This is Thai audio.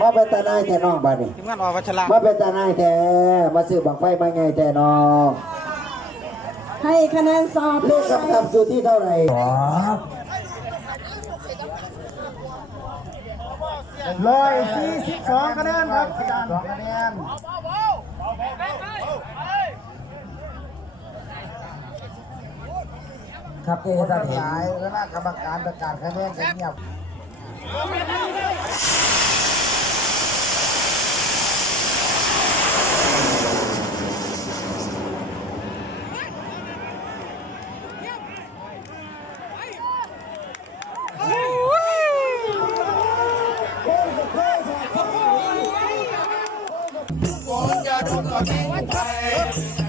มาเป็นตาหนายแท้น้องบ้านนี่ทีมงานอวัชระมาเป็นตาหนายแท้มาซื้อบังไฟมาไงแท้น้องให้คะแนนสอบเลขคำตอบอยู่ที่เท่าไหร่ร้อยสี่สิบสองคะแนนครับอาจารย์สองคะแนนครับที่ท่านเห็นหลายคณะกรรมการประกาศคะแนน กันเงียบ